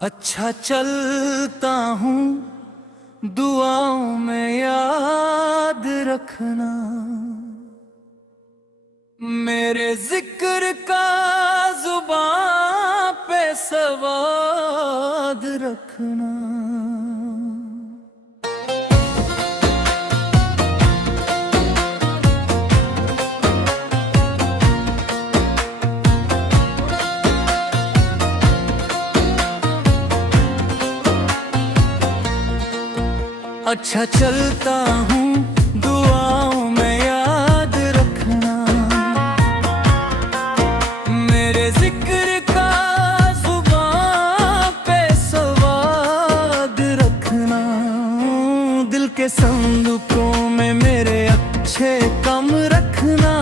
अच्छा चलता हूँ, दुआओं में याद रखना, मेरे जिक्र का जुबां पे सवाद रखना। अच्छा चलता हूँ, दुआओं में याद रखना, मेरे जिक्र का जुबां पे सवाद रखना। दिल के संदूकों में मेरे अच्छे कम रखना,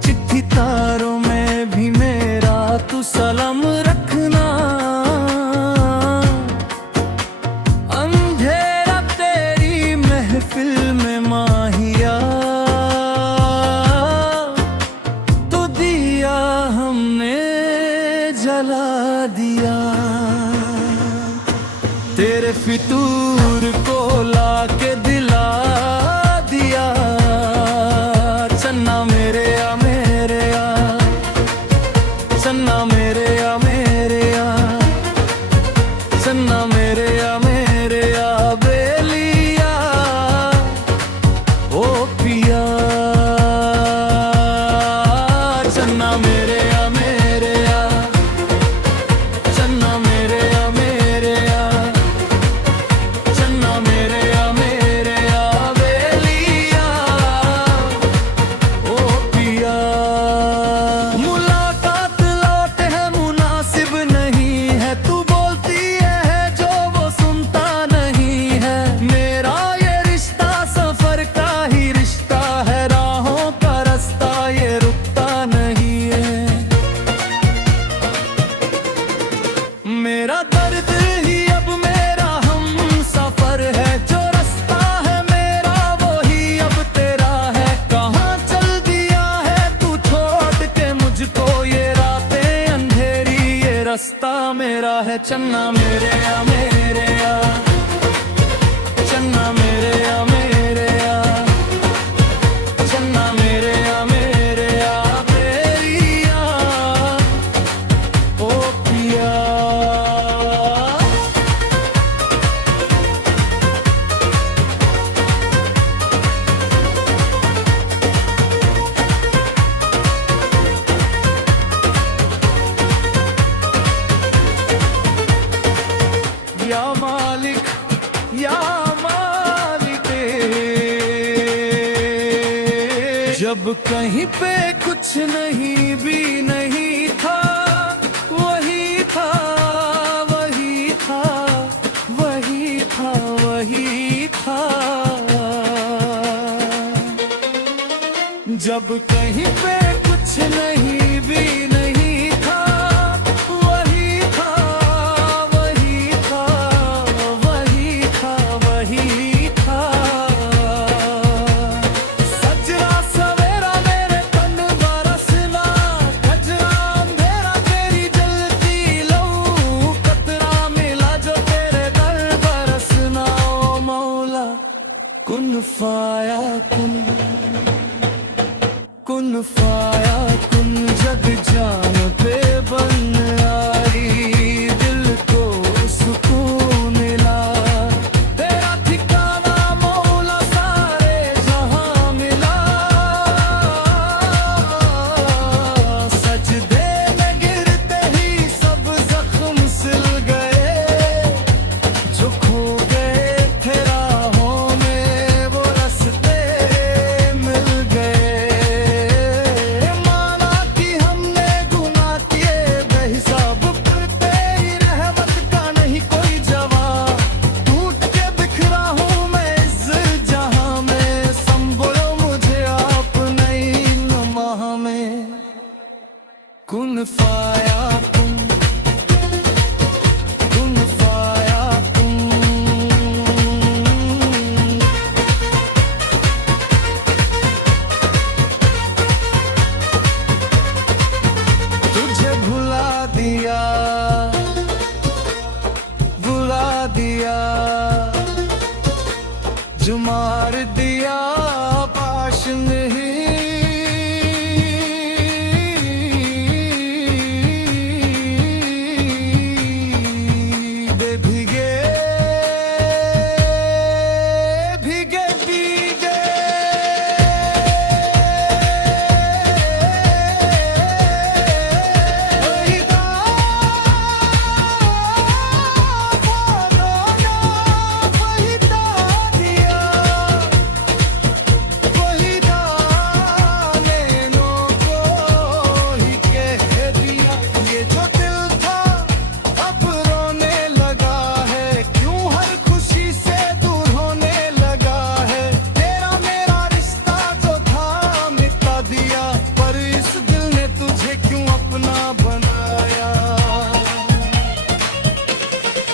चिट्ठी तारों में भी मेरा तू सलाम रखना। महफिल में माहिया तो दिया हमने जला दिया, तेरे फितूर को लाके दिला दिया। चन्ना मेरे या मेरे या, चन्ना मेरे या मेरे या, चन्ना मेरे या मेरे या बेलिया ओ पिया। चन्ना मेरे या मेरे या, चन्ना मेरे या मेरे या, चन्ना मेरे या मेरे या बेलिया ओ पिया। मुलाकात लौट है मुनासिब नहीं है, तू बोलती है जो वो सुनता नहीं है। मेरा ये रिश्ता सफर का ही रिश्ता है, राहों का रास्ता ये रुकता नहीं है। मेरा दर्द ही अब मेरा हम सफर है, जो रास्ता है मेरा वो ही अब तेरा है। कहाँ चल दिया है तू छोड़ के मुझको, ये रातें अंधेरी ये रास्ता मेरा है। चन्ना मेरे या मेरे या, चन्ना मेरे या मेरे या, चन्ना मेरे या मेरे या बेलिया ओ पिया। या मालिक या मालिक, जब कहीं पे कुछ नहीं भी नहीं था, वही था वही था वही था वही था। जब कहीं पे कुछ नहीं भी नहीं था, वही था वही था वही था वही था। सजरा सवेरा मेरे तन बरसना, खजरा अंधेरा तेरी जलती लहू, कतरा मिला जो तेरे दर बरसना। ओ मौला कुन फाया कुन, कुन फाया कुन, जग जान पे बन आई, दिल को सुकून मिला। तेरा ठिकाना मौला सारे जहां मिला, सजदे में गिरते ही सब जख्म सिल गए, जो खो गए थे राहों में वो रास्ते मिल गए। दिया, बुला दिया, जो मार दिया पाश में ही। भीगे भीगे भीगे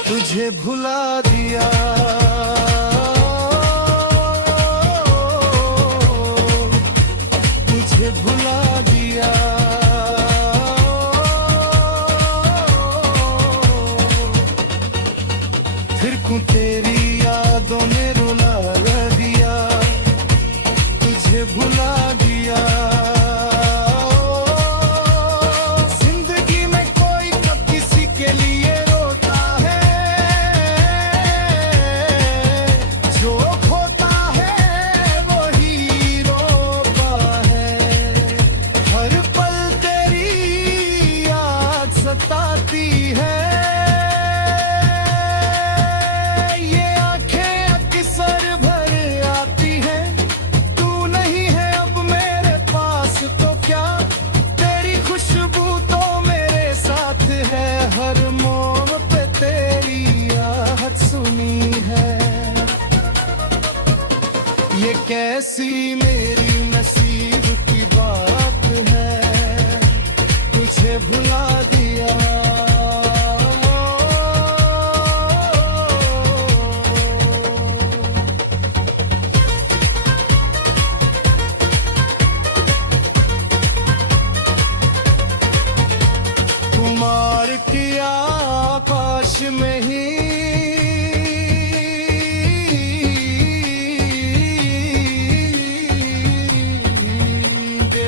तुझे भुला दिया, तुझे भुला दिया। फिर क्यों तेरी यादों ने रुला दिया, तुझे भुला दिया। सताती है ये आंखें अक्सर भर आती है। तू नहीं है अब मेरे पास तो क्या, तेरी खुशबू तो मेरे साथ है। हर मोड़ पे तेरी आहट सुनी है। ये कैसी मेरी नसीब की बात है, तुझे भुला दिया। तुम्हार किया आकाश में ही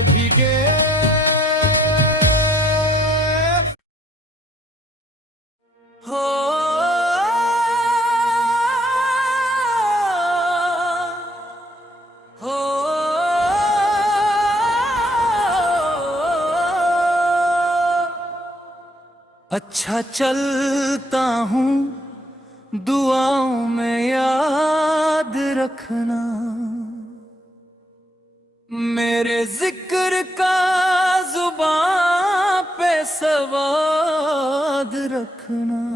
भीगे। हो हो अच्छा चलता हूँ, दुआओं में याद रखना। मेरे जिक्र का जुबान पे सवाद रखना।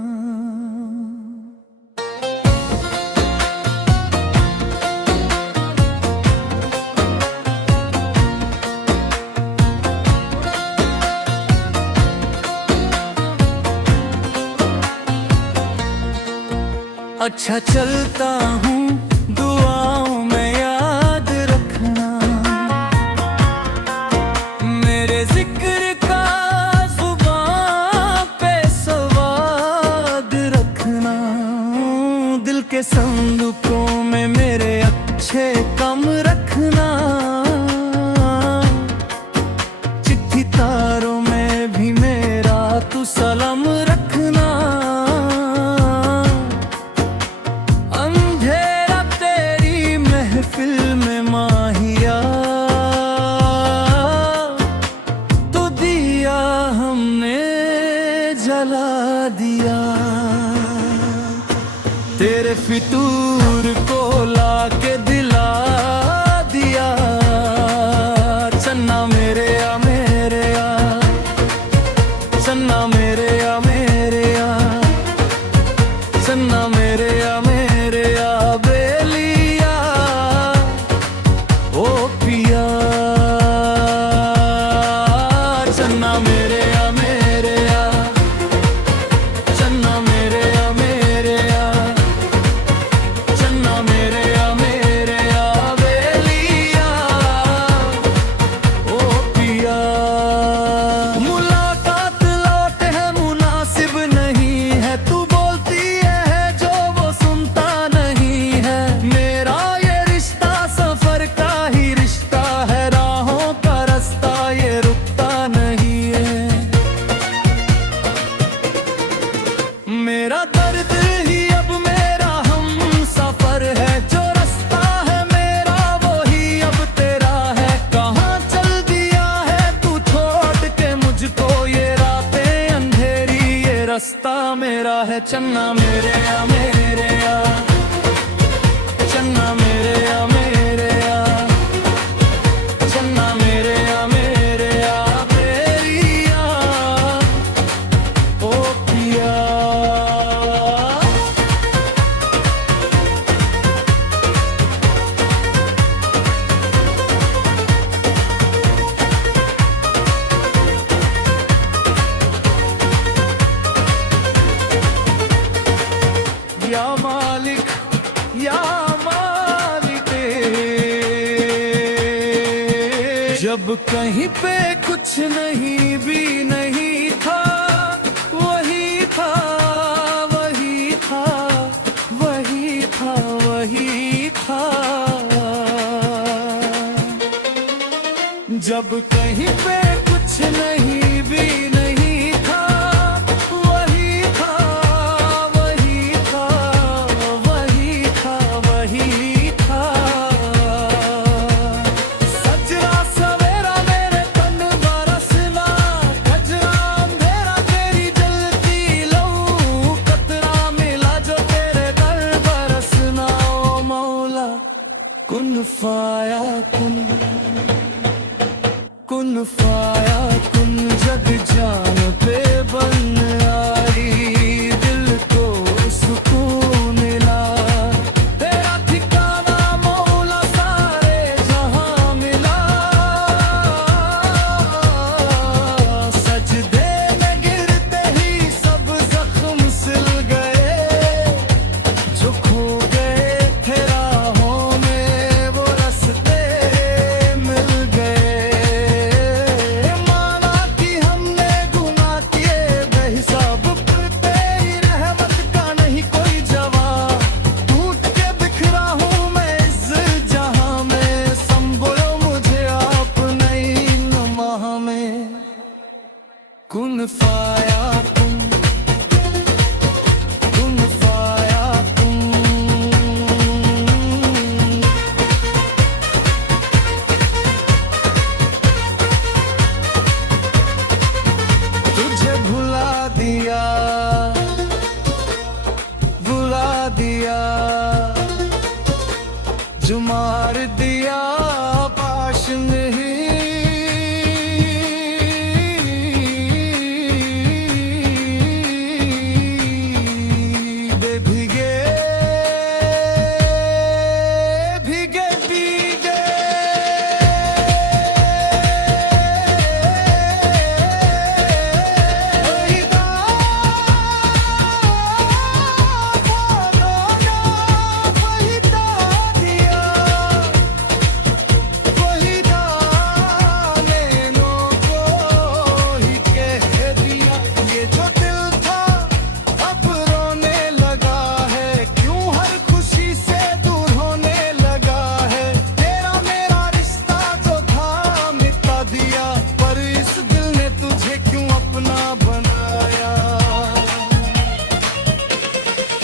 अच्छा चलता हूँ, दुआओं में याद रखना। मेरे जिक्र का जुबान पे सवाद रखना। दिल के संदूकों में मेरे अच्छे कम रखना। चिट्ठी तारों में भी मेरा तू सलाम रखना। महफिल में माहिया तो दिया हमने जला दिया। तेरे फितूर को लाके दिला दिया। चन्ना मेरे या मेरे या, चन्ना मेरे या मेरे या, चन्ना मेरे या मेरे या। चन्ना मेरे या मेरे या, चन्ना मेरे या मेरे या, चन्ना मेरे या मेरे या। बेलिया ओ पिया, मुलाकात लौट है रास्ता मेरा है चन्ना मेरे या मेरे या, चन्ना मेरे या मेरे या, चन्ना मेरे या मेरे या, तेरी या ओ पिया। या मालिक या मालिक, जब कहीं पे कुछ नहीं भी नहीं था, वही था वही था वही था वही था। जब कहीं पे कुछ नहीं भी नहीं था, वही था वही था वही था वही था। सजरा सवेरा मेरे तन बरसना, गजरा अंधेरा तेरी जलती लहू, कतरा मिला जो तेरे दर बरसना। ओ मौला कुन फाया कुन फाया कुन, जग जान पे बन आई, दिल को सुकून मिला। तेरा ठिकाना मौला सारे जहां मिला। सजदे में गिरते ही सब जख्म सिल गए, जो खो गए थे राहों में वो रास्ते मिल गए। कुन फाया कुन फाया तुझे भुला दिया जो मार दिया पाश में ही।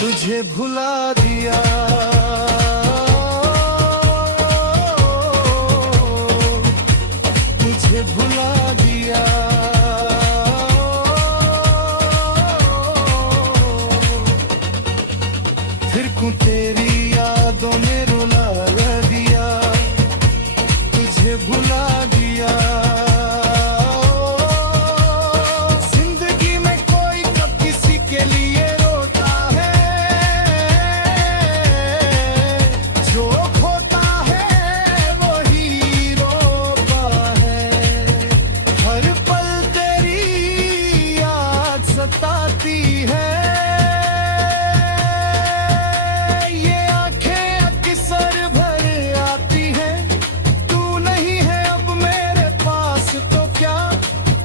तुझे भुला दिया तुझे भुला दिया। फिर क्यों तेरी यादों में रुला दिया, तुझे भुला दिया। सताती है ये आंखें अक्सर भर आती है, तू नहीं है अब मेरे पास तो क्या,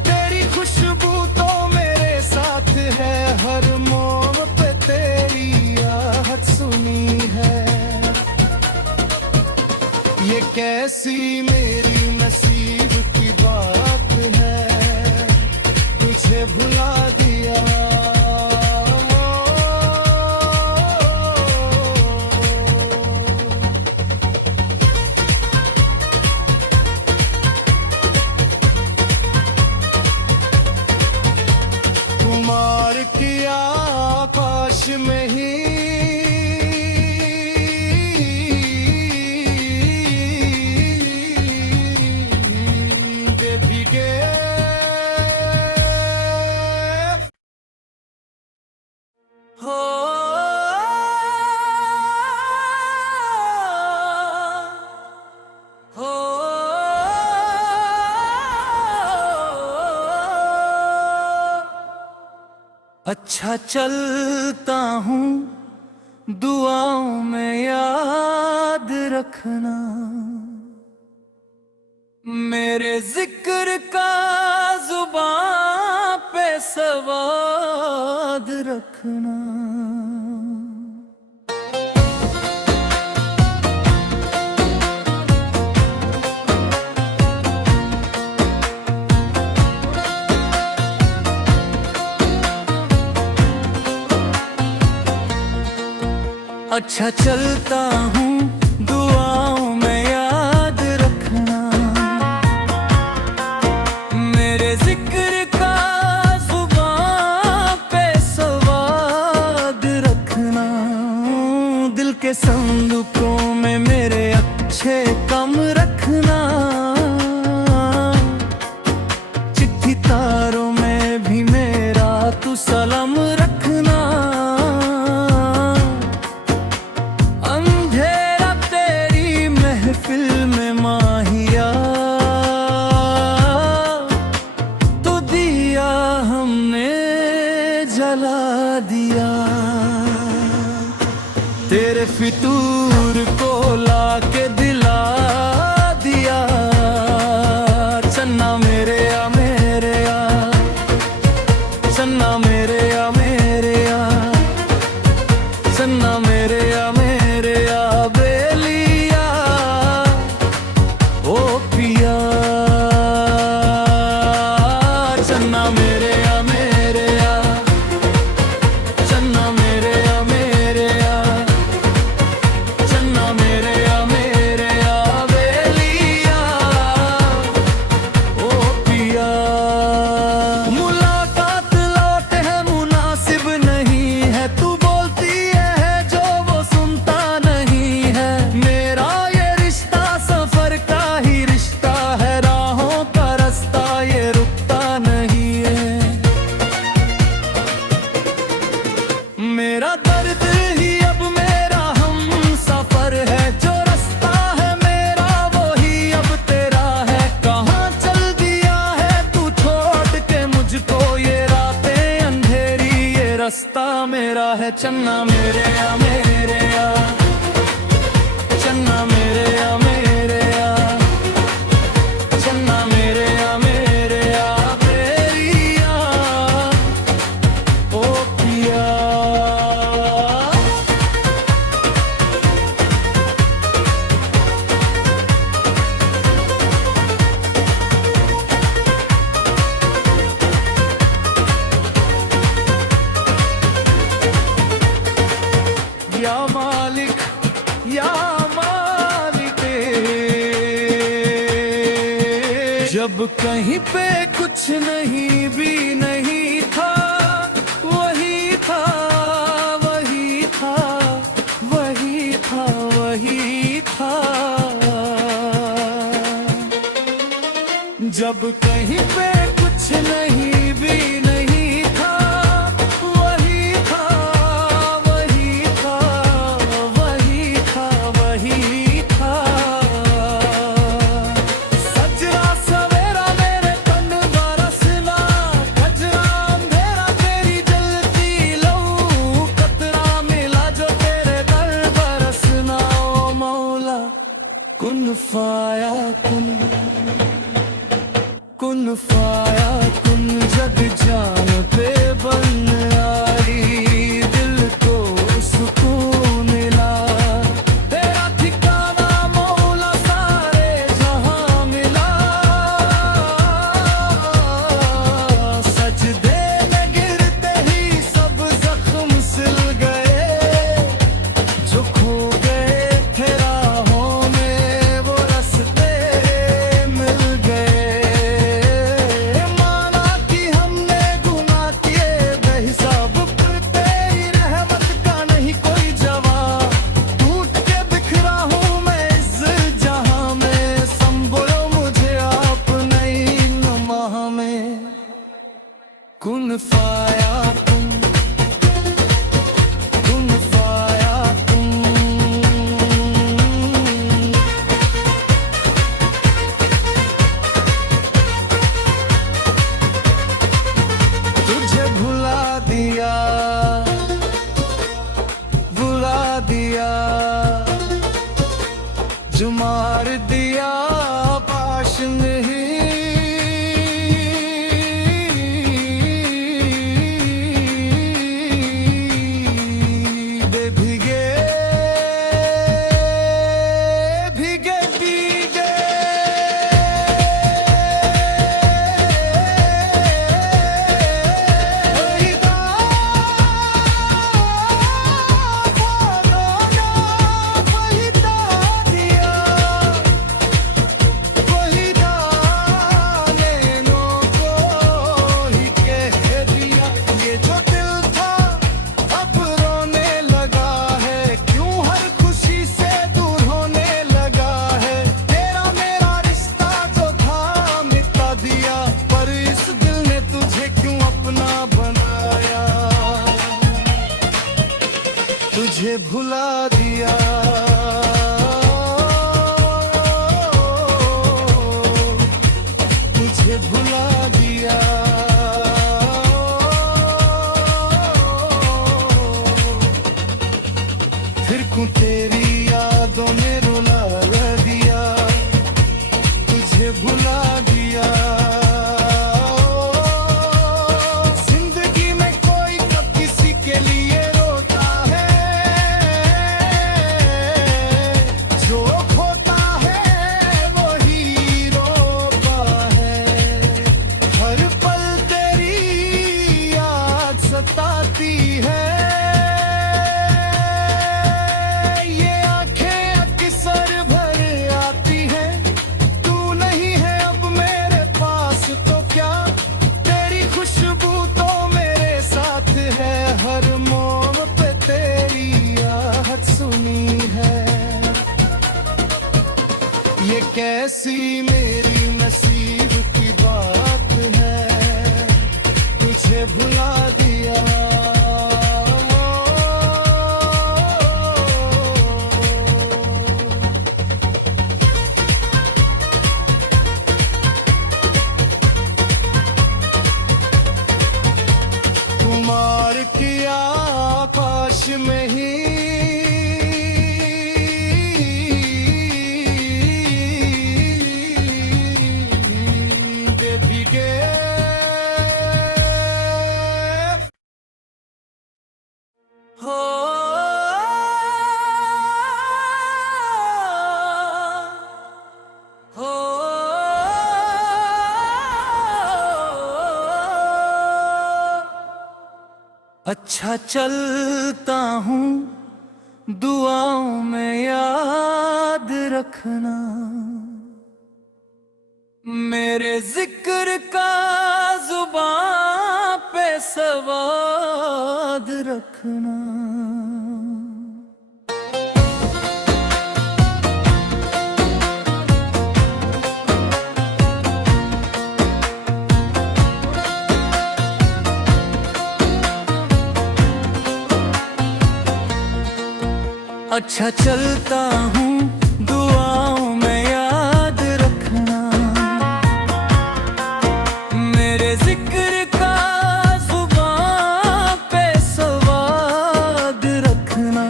तेरी खुशबू तो मेरे साथ है, हर मोड़ पे तेरी आहट सुनी है। ये कैसी मेरी नसीब की बात है, तुझे भुला दिया। तू मार किया आकाश में ही भीगे। हो अच्छा चलता हूँ, दुआओं में याद रखना, मेरे जिक्र का जुबां पे सवाद रखना। अच्छा चलता हूँ, दुआओं में याद रखना, मेरे जिक्र का जुबां पे सवाद रखना। दिल के संदूकों में मेरे अच्छे कम रखना, चिट्ठी तारों में भी मेरा तू सलाम रखना। महफिल में माहिया तो दिया हमने जला दिया, तेरे फितूर को लाके दिला दिया। चन्ना मेरे या मेरे या, चन्ना मेरे या मेरे या, चन्ना मेरे या मेरे या बेलिया ओ पिया। चन्ना मेरे या मेरे या, चन्ना मेरे या मेरे या, चन्ना मेरे या मेरे या बेलिया ओ पिया। मुलाकात लौट है मुनासिब नहीं है, तू बोलती है जो वो सुनता नहीं है। मेरा ये रिश्ता सफर का ही रिश्ता है, राहों का रास्ता ये रुकता नहीं है। मेरा दर्द ही अब मेरा हम सफर है, जो रास्ता है मेरा वो ही अब तेरा है। कहाँ चल दिया है तू छोड़ के मुझको, ये रातें अंधेरी ये रास्ता मेरा है। चन्ना मेरे या मेरे या, चन्ना मेरे या मेरे या, चन्ना मेरे या मेरे या बेरिया ओ पिया। या मालिक या मालिक, जब कहीं पे कुछ नहीं भी नहीं था, वही था वही था वही था वही था। जब कहीं पे कुछ नहीं भी नहीं था, वही था वही था वही था वही था। सजरा सवेरा मेरे तन बरसना, गजरा अंधेरा तेरी जलती लहू, कतरा मिला जो तेरे दर बरसना। ओ मौला कुन फाया कुन, कुन फाया कुन, जग जान पे बन आई, दिल को सुकून मिला। तेरा ठिकाना मौला सारे जहां मिला, सजदे में गिरते ही सब जख्म सिल गए, जो खो गए थे राहों में वो रास्ते मिल गए। माना कि हमने तुझे भुला दिया, भुला दिया, जो मार दिया पाश में ही। तुझे भुला दिया, तुझे भुला दिया, फिर क्यों तेरी यादों में रुला दिया, तुझे भुला दिया। सताती है ये आंखें अक्सर भर आती है, तू नहीं है अब मेरे पास तो क्या, तेरी खुशबू तो मेरे साथ है, हर मोड़ पे तेरी आहट सुनी है। ये कैसी मेरी नसीब की बात है, तुझे भुला दिया। तुम्हार किया आकाश में ही दे भीगे। हो हो अच्छा चलता हूँ दुआओं में याद रखना, मेरे जिक्र का जुबां पे सवाद रखना। अच्छा चलता हूँ दुआओं में याद रखना, मेरे जिक्र का जुबां पे सवाद रखना।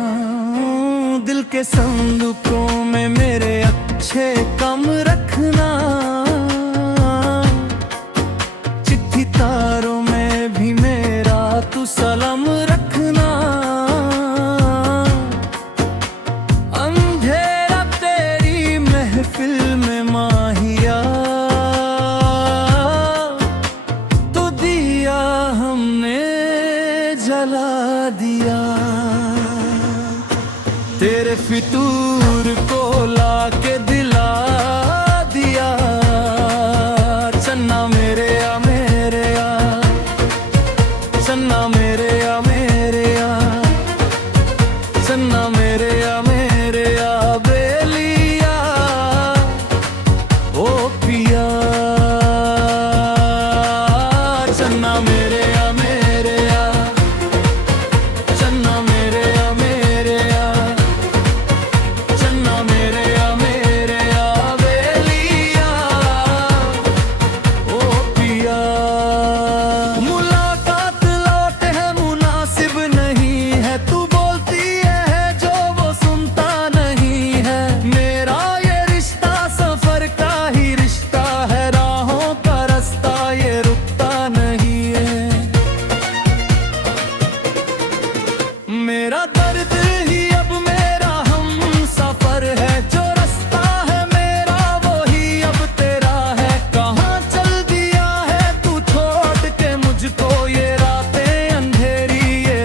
दिल के संदूकों में मेरे अच्छे कम रखना, चिट्ठी तारों में भी मेरा तू सलाम रखना। महफिल में माहिया तो दिया हमने जला दिया, तेरे फितूर को लाके दिला दिया। चन्ना मेरे या मेरे या, चन्ना मेरे या मेरे या, चन्ना मेरे या मेरे या बेलिया ओ पिया। चन्ना मेरे या मेरे या, चन्ना मेरे या मेरे या, चन्ना मेरे या मेरे या बेलिया ओ पिया। मुलाकात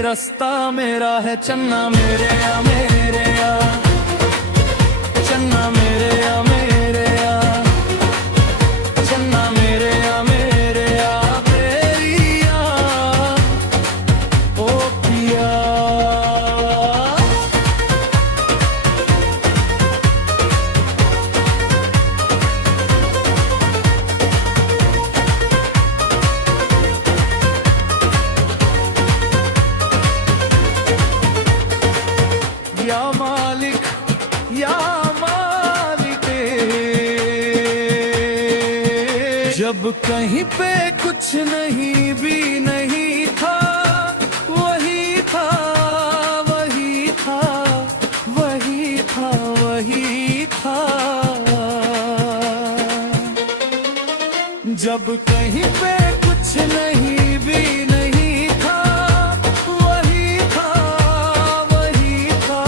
रास्ता मेरा है चन्ना मेरे या मेरे या, चन्ना मेरे या मेरे या, चन्ना मेरे या मेरे या, तेरी या ओ पिया। या मालिक या मालिक, जब कहीं पे कुछ नहीं भी नहीं था, वही था वही था वही था वही था। जब कहीं पे कुछ नहीं भी नहीं था, वही था वही था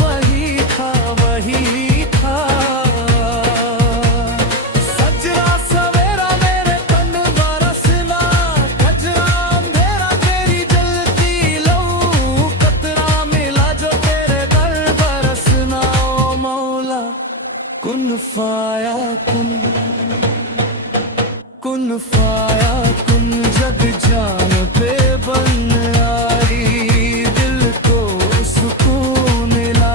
वही था वही था। सजरा सवेरा मेरे तन बरसना, खजरा अंधेरा तेरी जलती लहू, कतरा मिला जो तेरे दर बरसना। ओ मौला कुन फाया कुन फाया कुन, जग जान पे बन आई, दिल को सुकून मिला।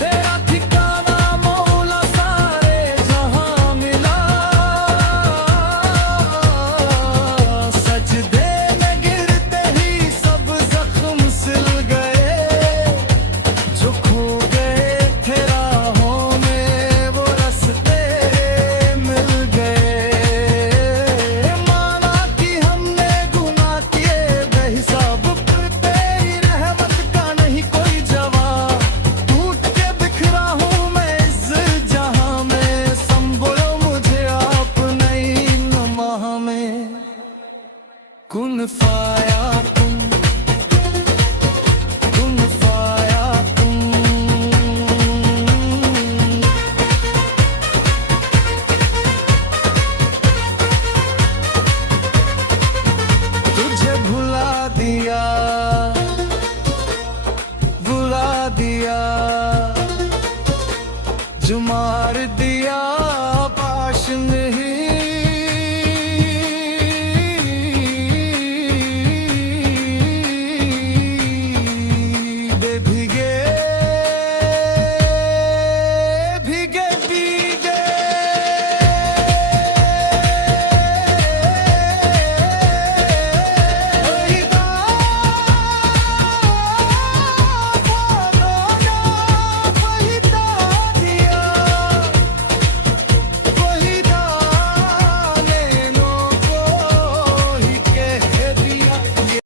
तेरा ठिकाना मौला सारे जहां मिला। सजदे में गिरते ही सब जख्म सिल गए, जो खो गए थे राहों में वो रास्ते मिल गए। कुन फाया कुन फाया तुझे भूल